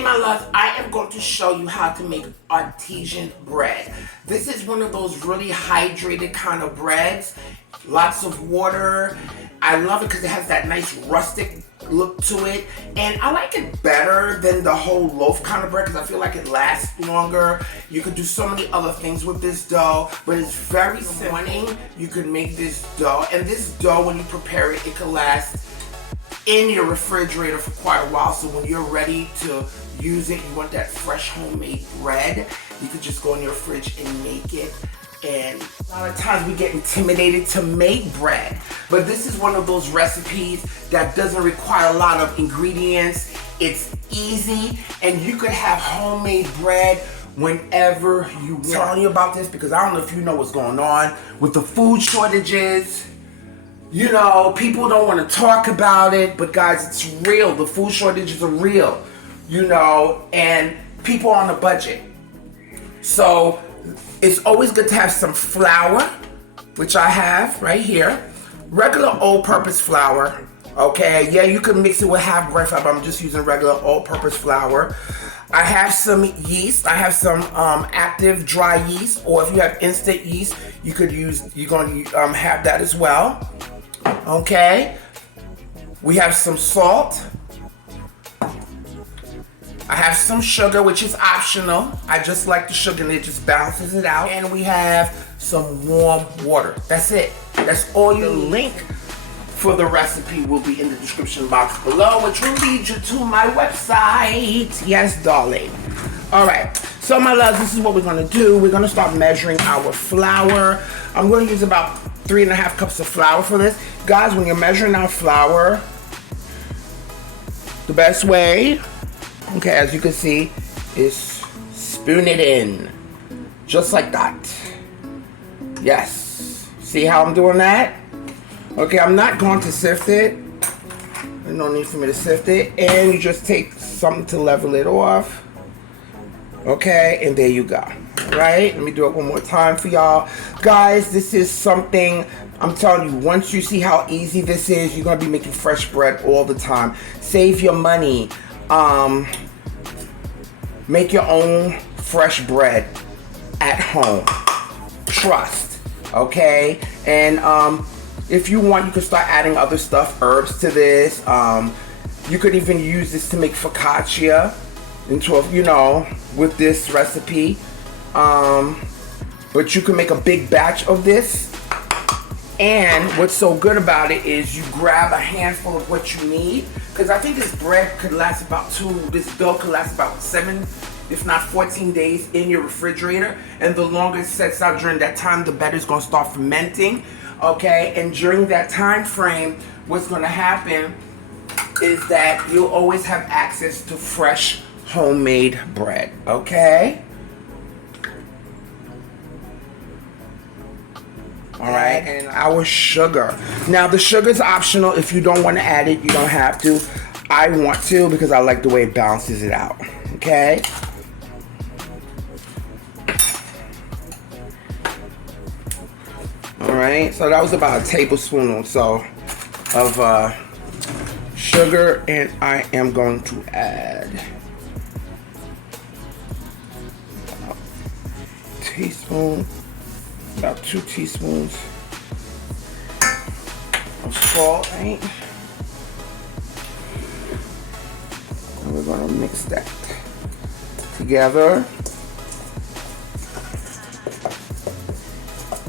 Today, my loves, I am going to show you how to make artisan bread. This is one of those really hydrated kind of breads. Lots of water. I love it because it has that nice rustic look to it. And I like it better than the whole loaf kind of bread because I feel like it lasts longer. You could do so many other things with this dough, but it's very simple. You could make this dough, and this dough, when you prepare it, it could last in your refrigerator for quite a while. So when you're ready to use it, you want that fresh homemade bread, you could just go in your fridge and make it. And a lot of times we get intimidated to make bread, but this is one of those recipes that doesn't require a lot of ingredients. It's easy, and you could have homemade bread whenever you want. I'm telling you about this because I don't know if you know what's going on with the food shortages. You know, people don't want to talk about it, but guys, it's real. The food shortages are real, you know, and people are on a budget. So it's always good to have some flour, which I have right here. Regular all-purpose flour, okay? Yeah, you can mix it with half bread flour, but I'm just using regular all-purpose flour. I have some yeast. I have some active dry yeast, or if you have instant yeast, you could use, you're going to have that as well. Okay, we have some salt. I have some sugar, which is optional. I just like the sugar and it just balances it out. And we have some warm water. That's it. That's all you need. The link for the recipe will be in the description box below, which will lead you to my website. Yes, darling. All right, so my loves, this is what we're gonna do. We're gonna start measuring our flour. I'm gonna use about 3.5 cups of flour for this. Guys, when you're measuring our flour, the best way, okay, as you can see, is spoon it in. Just like that. Yes. See how I'm doing that? Okay, I'm not going to sift it. There's no need for me to sift it. And you just take something to level it off. Okay, and there you go. All right, let me do it one more time for y'all. Guys, this is something, I'm telling you, once you see how easy this is, you're gonna be making fresh bread all the time. Save your money. Make your own fresh bread at home. Trust, okay? And if you want, you can start adding other stuff, herbs to this. You could even use this to make focaccia into a, you know, with this recipe. But you can make a big batch of this. And what's so good about it is you grab a handful of what you need, because I think this bread could last about this dough could last about 7, if not 14 days in your refrigerator. And the longer it sets out during that time, the better it's gonna start fermenting, okay? And during that time frame, what's gonna happen is that you'll always have access to fresh homemade bread, okay? All right, and our sugar. Now the sugar is optional. If you don't want to add it, you don't have to. I want to because I like the way it balances it out, okay? All right, so that was about a tablespoon or so of sugar, and I am going to add a teaspoon. About 2 teaspoons of salt, right? And we're gonna mix that together.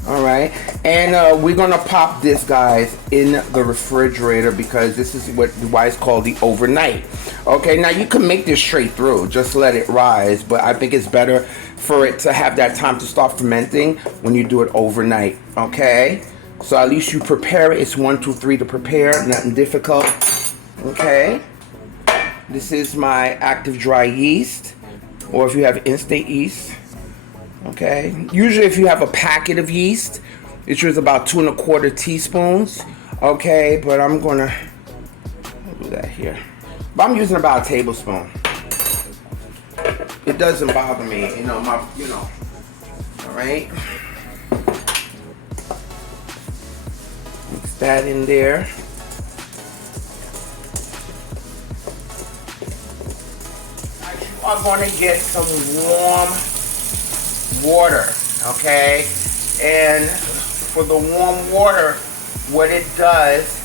All right, and we're gonna pop this, guys, in the refrigerator because this is why it's called the overnight. Okay, now you can make this straight through, just let it rise, but I think it's better for it to have that time to start fermenting when you do it overnight, okay? So at least you prepare it. It's 1, 2, 3 to prepare, nothing difficult, okay? This is my active dry yeast, or if you have instant yeast, okay? Usually if you have a packet of yeast, it's just about 2 1/4 teaspoons, okay? But I'm gonna do that here. But I'm using about a tablespoon. It doesn't bother me, all right? Mix that in there. are going to get some warm water, okay? And for the warm water, what it does,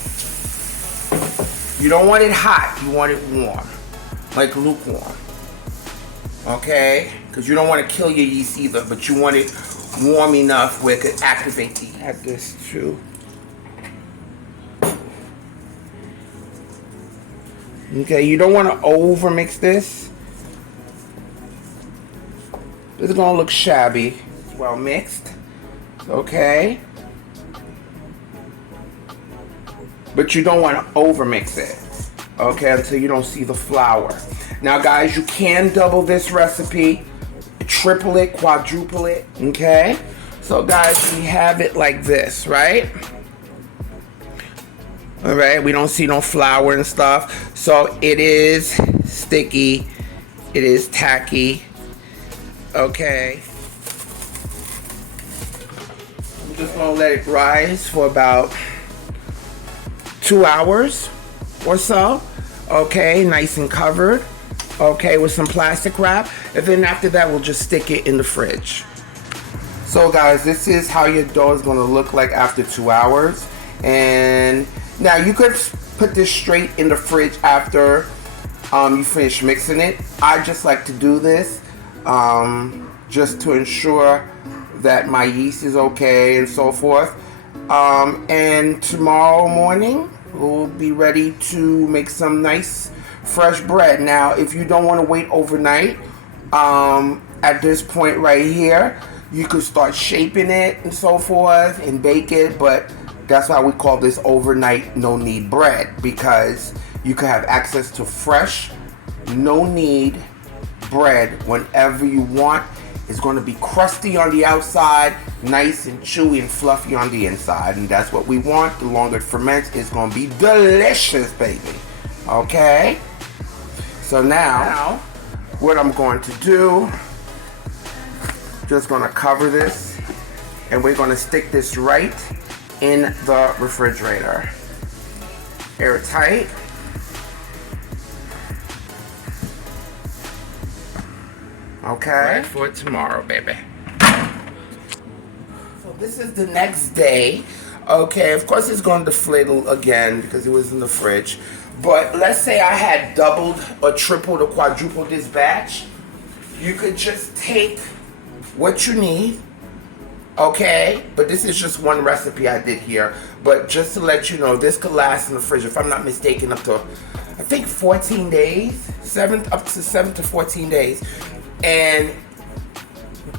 you don't want it hot, you want it warm, like lukewarm, okay? Because you don't want to kill your yeast either, but you want it warm enough where it could activate the yeast. Add this too. Okay, you don't want to over mix this. This is gonna look shabby. Well mixed, okay? But you don't want to over mix it, okay, until you don't see the flour. Now guys, you can double this recipe, triple it, quadruple it, okay? So guys, we have it like this, right? All right, we don't see no flour and stuff. So it is sticky, it is tacky, okay? I'm just gonna let it rise for about 2 hours or so, okay, nice and covered, okay, with some plastic wrap. And then after that, we'll just stick it in the fridge. So guys, this is how your dough is gonna look like after 2 hours. And now you could put this straight in the fridge after you finish mixing it. I just like to do this just to ensure that my yeast is okay and so forth. And tomorrow morning, we'll be ready to make some nice fresh bread. Now, if you don't want to wait overnight, at this point right here, you could start shaping it and so forth and bake it, but that's why we call this overnight no knead bread, because you can have access to fresh, no knead bread whenever you want. It's going to be crusty on the outside, nice and chewy and fluffy on the inside, and that's what we want. The longer it ferments, it's going to be delicious, baby. Okay? So now what I'm going to do, just going to cover this, and we're going to stick this right in the refrigerator. Airtight. Okay. Right for tomorrow, baby. So this is the next day. Okay, of course it's going to deflatel again because it was in the fridge. But let's say I had doubled or tripled or quadrupled this batch. You could just take what you need. Okay, but this is just one recipe I did here. But just to let you know, this could last in the fridge, if I'm not mistaken, up to, I think 14 days, up to 7 to 14 days. And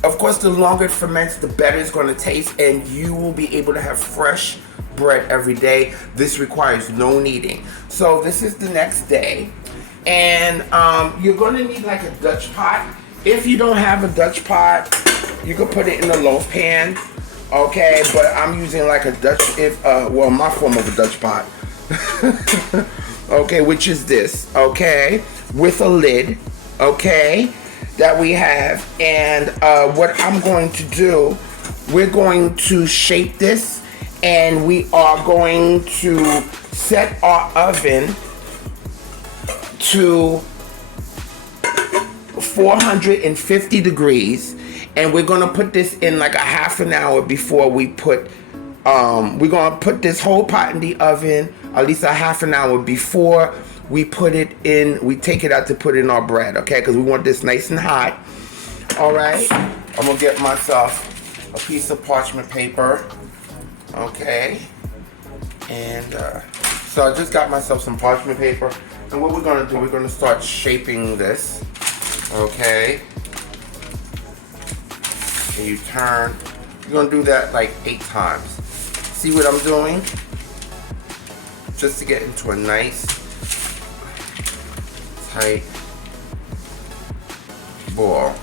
of course, the longer it ferments, the better it's going to taste, and you will be able to have fresh bread every day. This requires no kneading. So this is the next day, and you're going to need like a Dutch pot. If you don't have a Dutch pot, you can put it in a loaf pan, okay? But I'm using like a Dutch, well, my form of a Dutch pot, okay, which is this, okay, with a lid, okay, that we have. And what I'm going to do, we're going to shape this, and we are going to set our oven to 450 degrees, and we're gonna put this in like a half an hour before we put we're gonna put this whole pot in the oven at least a half an hour before we put it in, we take it out to put in our bread, okay, because we want this nice and hot. All right, I'm gonna get myself a piece of parchment paper, okay, and so I just got myself some parchment paper, and what we're gonna do, we're gonna start shaping this. Okay, and you turn, you're gonna do that like 8 times. See what I'm doing? Just to get into a nice, tight ball. 4.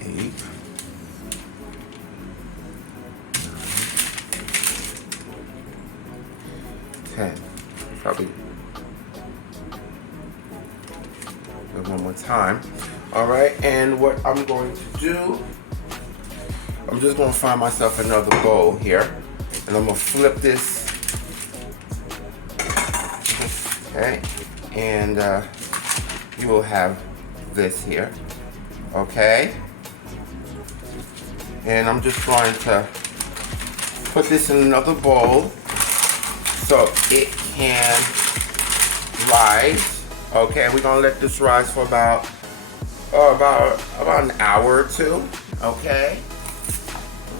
8, 9, Okay, probably do it one more time. All right, and what I'm going to do, I'm just going to find myself another bowl here, and I'm going to flip this. Okay, and you will have this here. Okay, and I'm just going to put this in another bowl so it can rise. Okay, we're gonna let this rise for about an hour or two. Okay.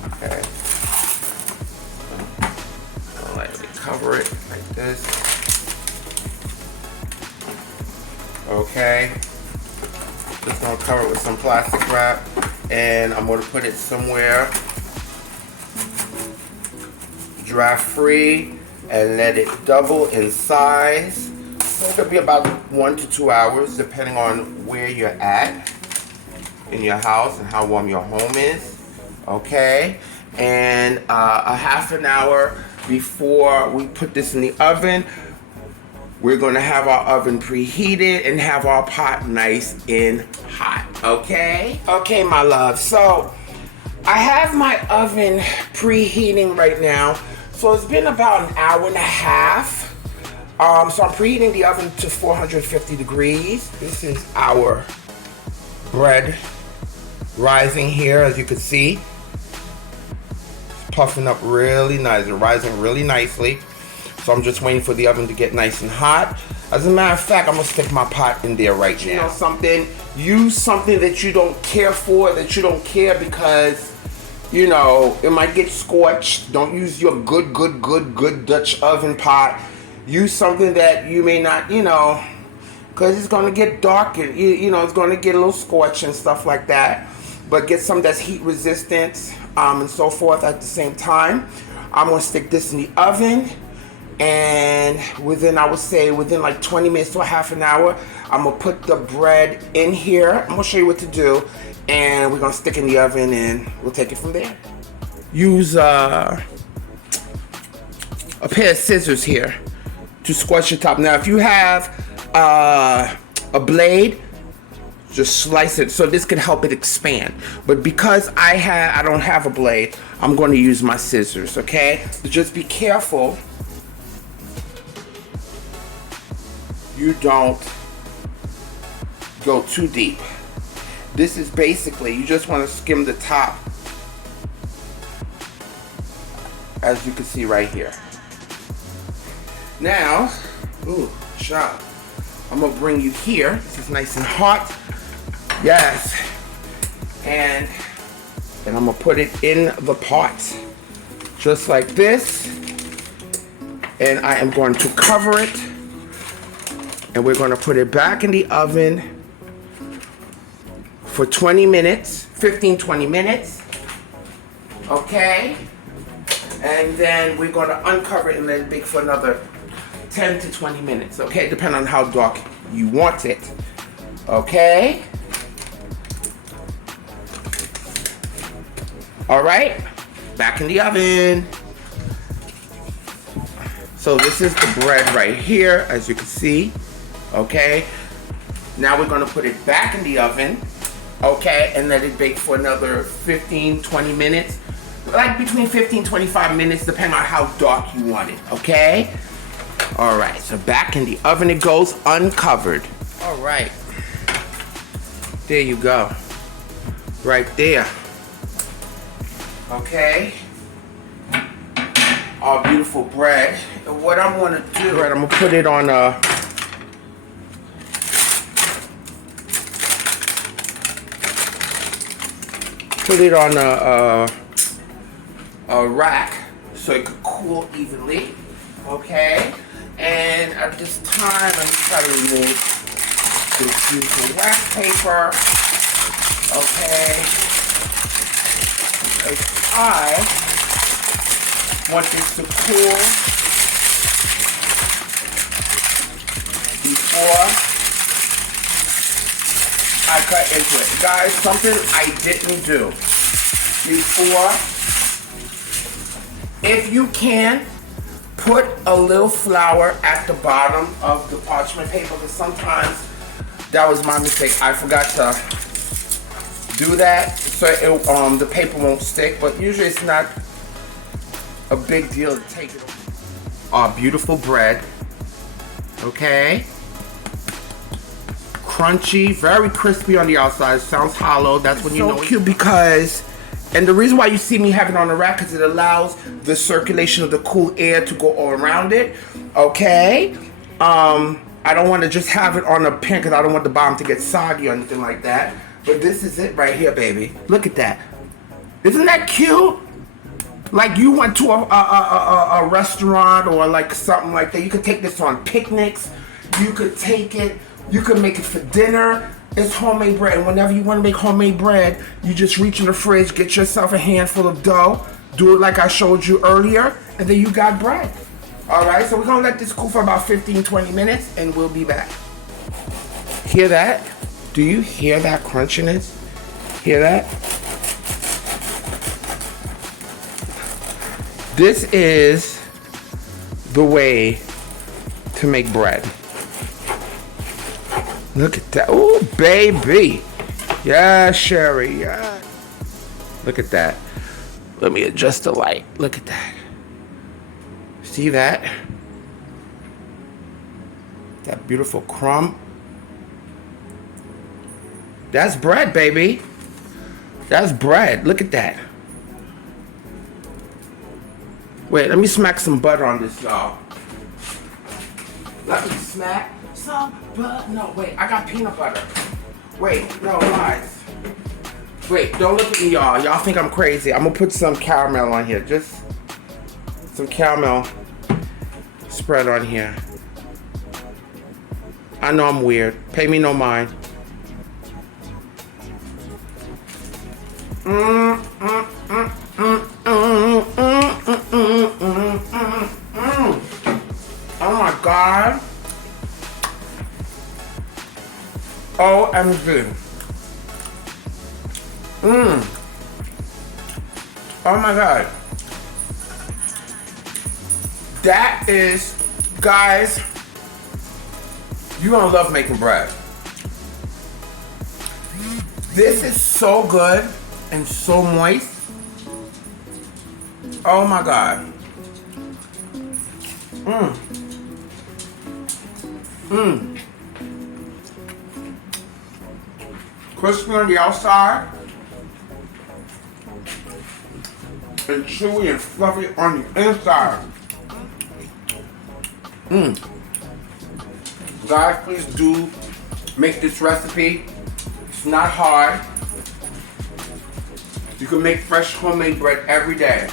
Okay. I'll lightly cover it like this. Okay. Just gonna cover it with some plastic wrap, and I'm gonna put it somewhere draft free and let it double in size. It could be about 1 to 2 hours depending on where you're at in your house and how warm your home is. Okay, and a half an hour before we put this in the oven, we're going to have our oven preheated and have our pot nice and hot. Okay, my love, so I have my oven preheating right now. So it's been about an hour and a half. So I'm preheating the oven to 450 degrees. This is our bread rising here, as you can see. It's puffing up really nice and rising really nicely. So I'm just waiting for the oven to get nice and hot. As a matter of fact, I'm gonna stick my pot in there right now. You know something? Use something that you don't care for, that you don't care because, you know, it might get scorched. Don't use your good Dutch oven pot. Use something that you may not, you know, because it's gonna get dark and you know it's gonna get a little scorched and stuff like that. But get something that's heat resistant and so forth at the same time. I'm gonna stick this in the oven, and within, I would say, within like 20 minutes to a half an hour, I'm gonna put the bread in here. I'm gonna show you what to do, and we're gonna stick it in the oven, and we'll take it from there. Use a pair of scissors here to squash your top. Now, if you have a blade, just slice it so this can help it expand. But because I don't have a blade, I'm going to use my scissors. Okay, so just be careful you don't go too deep. This is basically, you just want to skim the top, as you can see right here. Now, ooh, child, I'm gonna bring you here. This is nice and hot. Yes. And then I'm gonna put it in the pot, just like this. And I am going to cover it. And we're gonna put it back in the oven for 20 minutes, 15, 20 minutes. Okay. And then we're gonna uncover it and let it bake for another 10 to 20 minutes, okay? Depending on how dark you want it, okay? All right, back in the oven. So this is the bread right here, as you can see, okay? Now we're gonna put it back in the oven, okay? And let it bake for another 15, 20 minutes. Like between 15, 25 minutes, depending on how dark you want it, okay? All right, so back in the oven it goes, uncovered. All right, there you go, right there. Okay, our beautiful bread. And what I'm gonna do, I'm gonna put it on a rack so it could cool evenly. Okay, and at this time, let me try to remove this beautiful wax paper. Okay, because I want this to cool before I cut into it. Guys, something I didn't do before. If you can, put a little flour at the bottom of the parchment paper, because sometimes that was my mistake. I forgot to do that, so the paper won't stick, but usually it's not a big deal to take it. Our beautiful bread, okay? Crunchy, very crispy on the outside. Sounds hollow. That's when you know. So cute because, and the reason why you see me have it on the rack is it allows the circulation of the cool air to go all around it. Okay. I don't want to just have it on a pan because I don't want the bottom to get soggy or anything like that. But this is it right here, baby. Look at that. Isn't that cute? Like you went to a restaurant or like something like that. You could take this on picnics. You could take it. You could make it for dinner. It's homemade bread. And whenever you want to make homemade bread, you just reach in the fridge, get yourself a handful of dough, do it like I showed you earlier, and then you got bread. All right, so we're going to let this cool for about 15, 20 minutes, and we'll be back. Hear that? Do you hear that crunchiness? Hear that? This is the way to make bread. Look at that. Oh, baby. Yeah, Sherry. Yeah. Look at that. Let me adjust the light. Look at that. See that? That beautiful crumb. That's bread, baby. That's bread. Look at that. Wait, let me smack some butter on this, y'all. Let me smack some butter. No, wait, I got peanut butter. Wait, no, lies. Wait, don't look at me, y'all. Y'all think I'm crazy. I'm gonna put some caramel on here. Just some caramel spread on here. I know I'm weird. Pay me no mind. Oh my God. OMG. Oh my God. That is, guys, you're gonna love making bread. This is so good and so moist. Oh my God. Crispy on the outside and chewy and fluffy on the inside. Guys, please do make this recipe. It's not hard. You can make fresh homemade bread every day.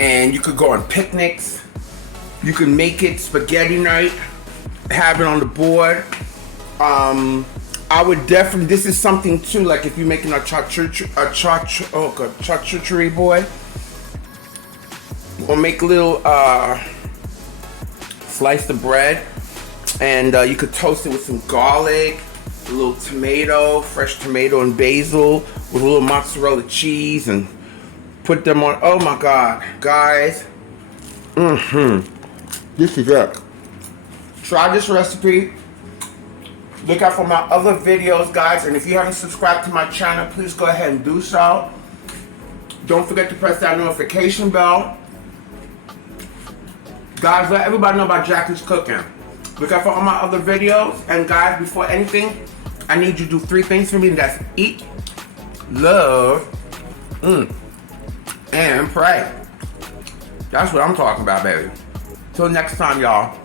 And you could go on picnics. You can make it spaghetti night. Have it on the board. I would definitely, this is something too, like if you're making a charcuterie board, or make a little slice of bread, and you could toast it with some garlic, a little tomato, fresh tomato and basil, with a little mozzarella cheese, and put them on. Oh my God, guys. This is it. Try this recipe. Look out for my other videos, guys, and if you haven't subscribed to my channel, please go ahead and do so. Don't forget to press that notification bell. Guys, let everybody know about Jackie's Cooking. Look out for all my other videos, and guys, before anything, I need you to do 3 things for me, and that's eat, love, and pray. That's what I'm talking about, baby. Till next time, y'all.